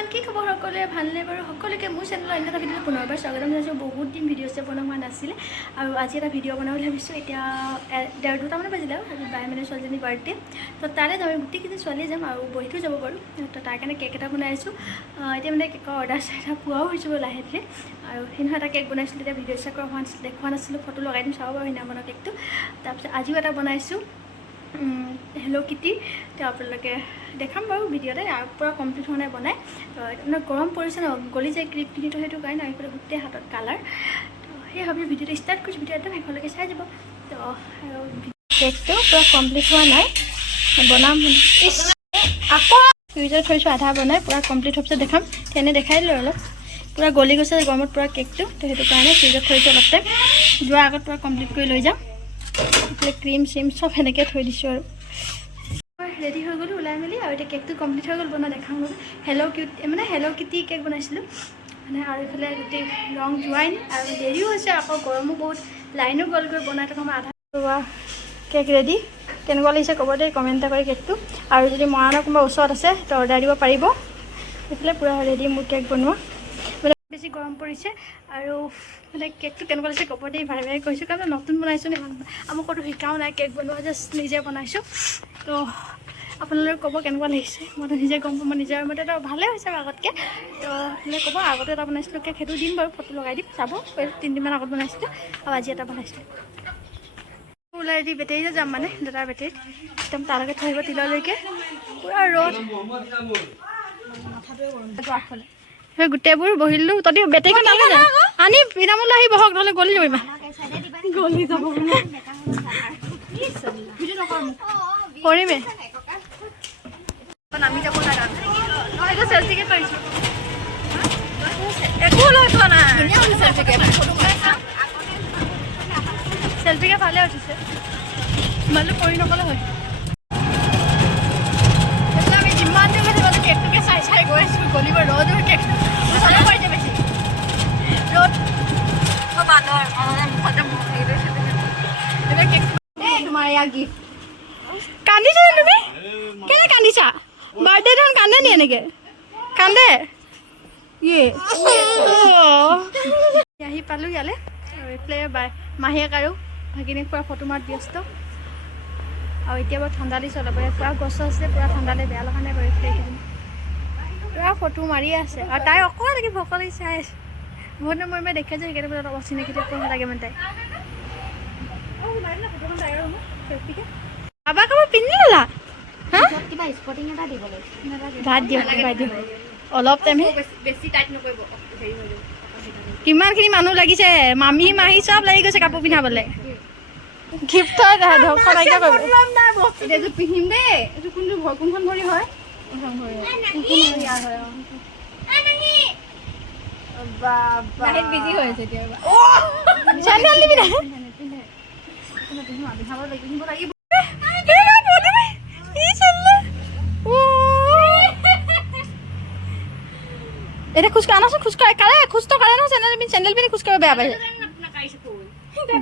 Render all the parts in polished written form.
Everyone কি খবৰ সকলোৰে ভালনে বাৰু সকলোকে মোৰ চেনেলৰ অন্য এটা ভিডিঅ'ত পুনৰবাৰ স্বাগতম জনাইছোঁ। বহুত দিন ভিডিঅ' বনোৱা হোৱা নাছিলে আৰু আজি এটা ভিডিঅ' বনাওঁ বুলি ভাবিছোঁ। এতিয়া 1:30মান বাজিলে আৰু আজি বাই মানে ছোৱালীজনীৰ বাৰ্থডে, তো তালৈ যাম। গোটেইকেইজনী ছোৱালীয়ে যাম আৰু বহিটো যাব বাৰু। তো তাৰ কাৰণে কেক এটা বনাইছোঁ। এতিয়া মানে কেকৰ অৰ্ডাৰ এটা পোৱাও হৈছোঁ লাহে ধীৰে। আৰু সেইদিনা এটা কেক বনাইছিলোঁ, এতিয়া ভিডিঅ' চেক কৰা হোৱা নাছিল, দেখুওৱা নাছিলোঁ, ফটো লগাই দিম চাব বাৰু সেইদিনা বনোৱা কেকটো। তাৰপিছত আজিও এটা বনাইছোঁ হেল্ল' কিটি, তো আপোনালোকে দেখাম বাৰু ভিডিঅ'তে। পূৰা কমপ্লিট হোৱা নাই বনাই, তো মানে গৰম পৰিছে ন, গলি যায় ক্ৰীমখিনি, তো সেইটো কাৰণে এইফালে গোটেই হাতত কালাৰ। তো সেই ভাবি ভিডিঅ'টো ষ্টাৰ্ট কৰিছোঁ, ভিডিঅ' একদম শেষলৈকে চাই যাব। তো আৰু কেকটো পূৰা কমপ্লিট হোৱা নাই, বনাম আকৌ ফ্ৰিজত থৈছোঁ আধা বনাই, পূৰা কমপ্লিট হোৱাৰ পিছত দেখাম। তেনে দেখাই দিলোঁ অলপ, পূৰা গলি গৈছে গৰমত পূৰা কেকটো, তো সেইটো কাৰণে ফ্ৰিজত থৈছোঁ অলপ টাইম, যোৱাৰ আগত পূৰা কমপ্লিট কৰি লৈ যাম। এইফালে ক্ৰীম চিম চব সেনেকৈ থৈ দিছোঁ আৰু ৰেডি হৈ গ'লোঁ ওলাই মেলি। আৰু এতিয়া কেকটো কমপ্লিট হৈ গ'ল, বনাই দেখাম গ'ল। হেল্ল' কিটি কেক বনাইছিলোঁ মানে। আৰু এইফালে গোটেই ৰং যোৱাই নাই আৰু দেৰিও হৈছে, আকৌ গৰমো বহুত, লাইনো গ'লগৈ বনাই থকা মই আধা। কেক ৰেডি, কেনেকুৱা লাগিছে ক'ব দেই কমেণ্ট এটা কৰি কেকটো। আৰু যদি মৰাণৰ কোনোবা ওচৰত আছে তো অৰ্ডাৰ দিব পাৰিব। এইফালে পূৰা ৰেডি মোৰ কেক বনোৱা, মানে বেছি গৰম পৰিছে। আৰু মানে কেকটো কেনেকুৱা লাগিছে ক'ব দেই, ভালে ভালে কৈছোঁ, কাৰণ নতুন বনাইছোঁ নে, আমাক ক'তো শিকাও নাই কেক বনোৱা, জাষ্ট নিজে বনাইছোঁ। তো আপোনালোকে ক'ব কেনেকুৱা লাগিছে, মইতো নিজে গম পাম, মই নিজৰ মতেতো ভালেই হৈছে আগতকৈ। তো আপোনালোকে ক'ব, আগতে এটা বনাইছিলোঁ কেক, সেইটো দিম বাৰু, ফটো লগাই দিম চাব। 3দিনমান আগত বনাইছিলোঁ আৰু আজি এটা বনাইছিলোঁ। ওলাই দি বেটেৰীতে যাম, মানে দাদাৰ বেটেৰীত একদম তালৈকে থৈ আহিব, তিললৈকে পূৰা ৰ'দ। সেই গোটেইবোৰ বহিলোঁ, তহঁতি বেটেৰীখন তালৈ যা, আনি পিনামলৈ আহি বহক, নহ'লে গলি যাব ইমান গলি যাব কৰিমে নামি যাব লগা। এইটো চেল্ফিকে কৰিছোঁ, একো লৈ থোৱা নাই, চেল্ফিকে ভালে উঠিছে, ইমানো কৰি নকলে হয়। এতিয়া আমি যিমান দিন গৈছোঁ কেকটোকে চাই চাই গৈ আছোঁ, গলিব ৰ'দ কেকটো চাব পাৰিছে বেছি ৰ'দ বান্দৰ এতিয়া কেকটো তোমাৰ ইয়াৰ গিফ্ট। কান্দিছা তুমি, কেনে কান্দিছা? বাৰ্থডে দেখোন কান্দে নি এনেকৈ, কান্দে ইয়ে আহি পালোঁ ইয়ালৈ। আৰু এইফালে মাহীয়েক আৰু ভাগিনীক পূৰা ফটো মাত ব্যস্ত। আৰু এতিয়া বাৰু ঠাণ্ডা দিছে অলপ, পূৰা গছ আছে, পূৰা ঠাণ্ডা দিয়ে, বেয়া লগা নাই বাৰু। এইফালে এইকেইদিন পূৰা ফটো মাৰিয়ে আছে, আৰু তাই অকণমান ভোক লাগি চাই আছে। বহুত দিনৰ মূৰে দেখে যে, সেইকাৰণে বোলে অচিনাকি টাইপৰ লাগে মানে তাই। কাৰোবাৰ কাৰোবাৰ পিন্ধি ল'লা, হা কিবা স্পৰ্টিং এটা দিব লাগে, ভাত দিয়ক কিবা দিয়ক অলপ টাইম, বেছি টাইট নকৰিব। কিমানখিনি মানুহ লাগিছে, মামী মাহী চব লাগি গৈছে কাপোৰ পিন্ধাবলৈ। গিফ্টৰ পিন্ধিম দেই, এইটো কোনখন ভৰি হয়, বিজি হৈ আছে এতিয়া। এতিয়া খোজকাঢ়া নাচোন, খোজকাঢ়ে কাৰে খোজটো কাঢ়ে নহয়, চেণ্ডেল পিন্ধি খোজকাঢ়িব বেয়া পাইছে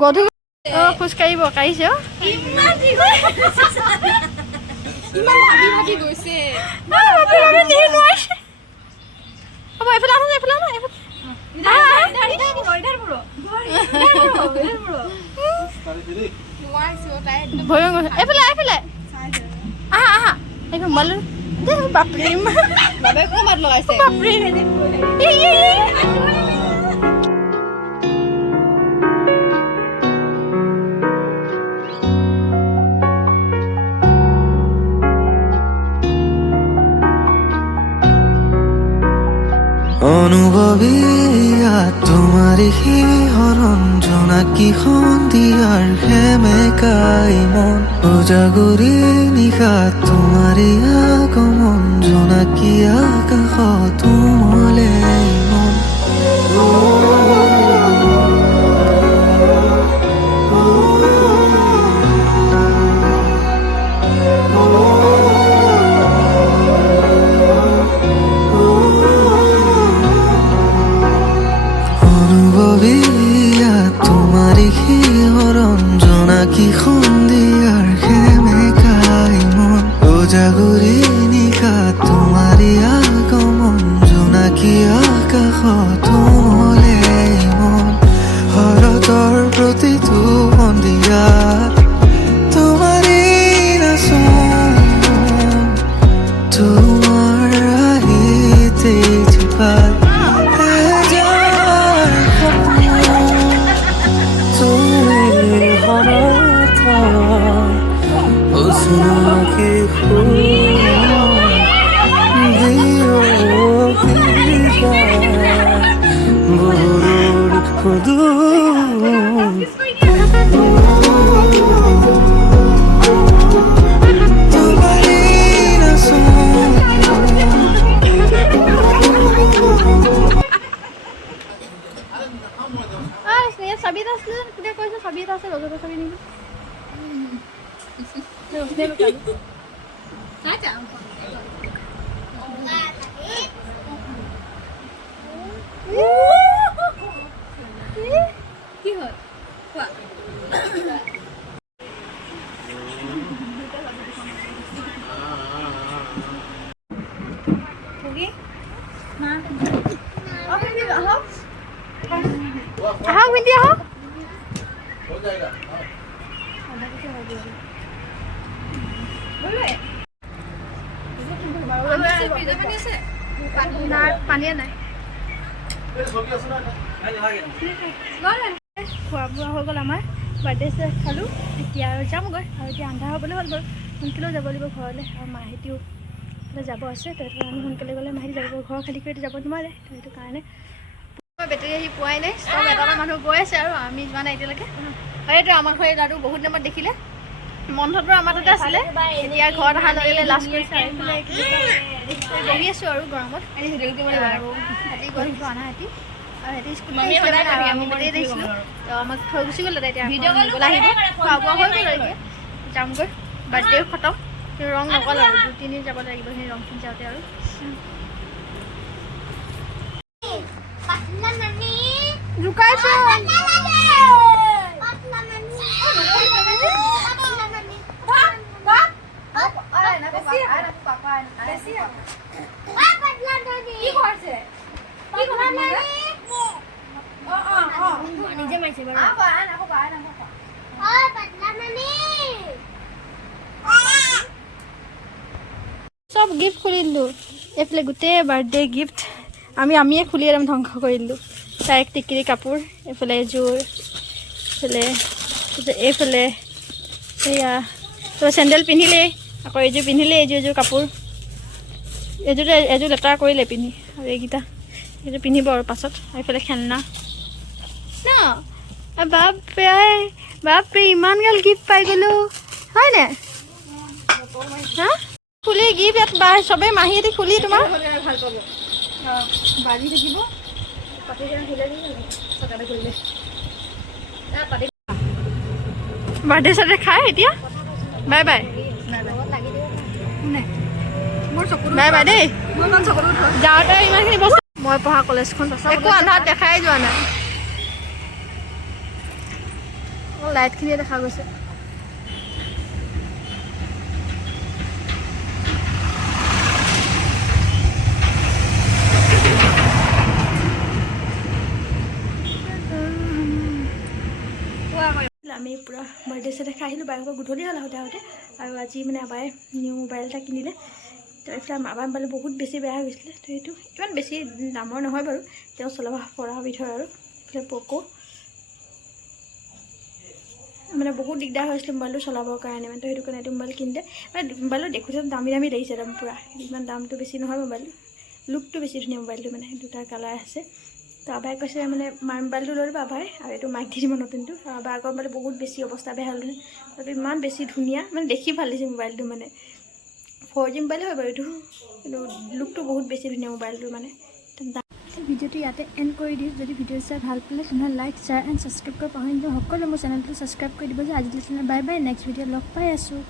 গধূলি। অঁ খোজকাঢ়িব কাঢ়িছে, এইফালে এইফালে আহা আহা, এইফালে মালো বাপৰে মাত লগাইছে বাপৰে। অনুভৱী তোমাৰ শিহৰণ জোনাকী সন্ধিয়াৰ সেমেকাই মন, উজাগৰি নিশা তোমাৰ আগমন, জোনাকী আকাশত উমলে মন। শিহৰণ জোনাকী সন্ধিয়াৰ সেমেকাই মন, উজাগৰি নিশা তোমাৰ আগমন, তুমলে মন শৰতৰ প্ৰতিটো সন্ধিয়াত তোমাৰে নাচোন তোমাৰ আহিতে জীপাত এজাৰ সপোন তুমি হঠাৎ অচিনাকি ছবি এটা আছিলে কোনে কৈছে ছবি এটা আছে ৰজতৰ ছবি নেকি কি হয় আহক মিলি আহক পানীয়ে নাই খোৱা বোৱা হৈ গ'ল আমাৰ বাৰ্থডে খালোঁ এতিয়া আৰু যামগৈ আৰু এতিয়া আন্ধাৰ হ'বলৈ হ'ল বাৰু সোনকালেও যাব লাগিব ঘৰলৈ আৰু মাহেঁতিও যাব আছে তো সেইটো আমি সোনকালে গ'লে মাহেঁতি যাব ঘৰ খালী কৰি যাব নোৱাৰে তো সেইটো কাৰণে বেটেৰী আহি পোৱাই নাই চব এটা মানুহ গৈ আছে আৰু আমি যোৱা নাই এতিয়ালৈকে সেইটো আমাৰ ঘৰ ল'ৰাটো বহুত দিনত দেখিলে মন্থটো আমাৰ তাতে আছিলে এতিয়া ঘৰত অহা নগ'লে লাজ কৰিছে বহি আছোঁ আৰু গৰমত ৰাতি গৈ অনা ৰাতি আৰু সিহঁতি স্কুলত আমি বেটেৰী দিছিলোঁ তো আমাক থৈ গুচি গ'ল এতিয়া গ'লে আহিব খোৱা বোৱা হৈ গ'ল এতিয়া যামগৈ বাৰ্থডে খতম ৰং নকল আৰু 2-3 দিন যাব লাগিব সেই ৰংখিনি যাওঁতে আৰু জুকাইছো নিজে মাৰিছে বাৰু চব গিফ্ট খুলি দিলোঁ এইফালে গোটেই বাৰ্থডে গিফ্ট আমিয়ে খুলি একদম ধ্বংস কৰি দিলোঁ তাইক টিকিৰি কাপোৰ এইফালে এযোৰ এইফালে সেয়া তো চেণ্ডেল পিন্ধিলেই আকৌ এইযোৰ পিন্ধিলেই এইযোৰ কাপোৰ এযোৰ লেতেৰা কৰিলে পিন্ধি আৰু এইকেইটা পিন্ধিব আৰু পাছত এইফালে খেলনা ন বাপৰে ইমান গাল গিফ্ট পাই গ'লোঁ হয়নে হা খুলি গিফ্ট ইয়াত চবেই মাহীহঁতে খুলি তোমাৰ ভাল পাব বাজি থাকিব বাৰ্থডে চাৰ্থডে খাই এতিয়া বাই বাই বাই বাই দেই যাওঁতে ইমানখিনি বস্তু মই পঢ়া কলেজখন একো আন্ধাৰত দেখাই যোৱা নাই লাইটখিনিয়ে দেখা গৈছে আমি পূৰা বাৰ্থডে চাৰ্থডে খাই আহিলোঁ বাইকৰ গধূলি হ'ল আহোঁতে আৰু আজি মানে আবাই নিউ মোবাইল এটা কিনিলে তো এইফালে আবাৰ মোবাইল বহুত বেছি বেয়া হৈ গৈছিলে তো সেইটো ইমান বেছি দামৰ নহয় বাৰু তেওঁ চলাব পৰা বিধৰ আৰু এইফালে প'ক' মানে বহুত দিগদাৰ হৈছিলে মোবাইলটো চলাবৰ কাৰণে মানে তো সেইটো কাৰণে এইটো মোবাইল কিনিলে মানে মোবাইলটো দেখোঁতে দামী লাগিছে একদম পূৰা ইমান দামটো বেছি নহয় মোবাইলটো লুকটো বেছি ধুনীয়া মোবাইলটো মানে দুটা কালাৰ আছে তো আবাই কৈছে মানে মাৰ মোবাইলটো লৈ ল'ব আবাই আৰু এইটো মাক দি দিব নতুনটো আৰু আবাৰ আগৰ মোবাইলটো বহুত বেছি অৱস্থা বেয়া হ'ল আৰু ইমান বেছি ধুনীয়া মানে দেখি ভাল লাগিছে মোবাইলটো মানে 4G মোবাইল হয় বাৰু এইটো কিন্তু লুকটো বহুত বেছি ধুনীয়া মোবাইলটো মানে ভিডিঅ'টো ইয়াতে এণ্ড কৰি দিওঁ যদি ভিডিঅ' চাই ভাল পালে তেনেহ'লে লাইক শ্বেয়াৰ এণ্ড ছাবস্ক্ৰাইব কৰি পাহৰি নিদিওঁ সকলোৱে মোৰ চেনেলটো ছাবস্ক্ৰাইব কৰি দিব যে আজিলৈ বাই বাই নেক্সট ভিডিঅ'ত লগ পাই আছোঁ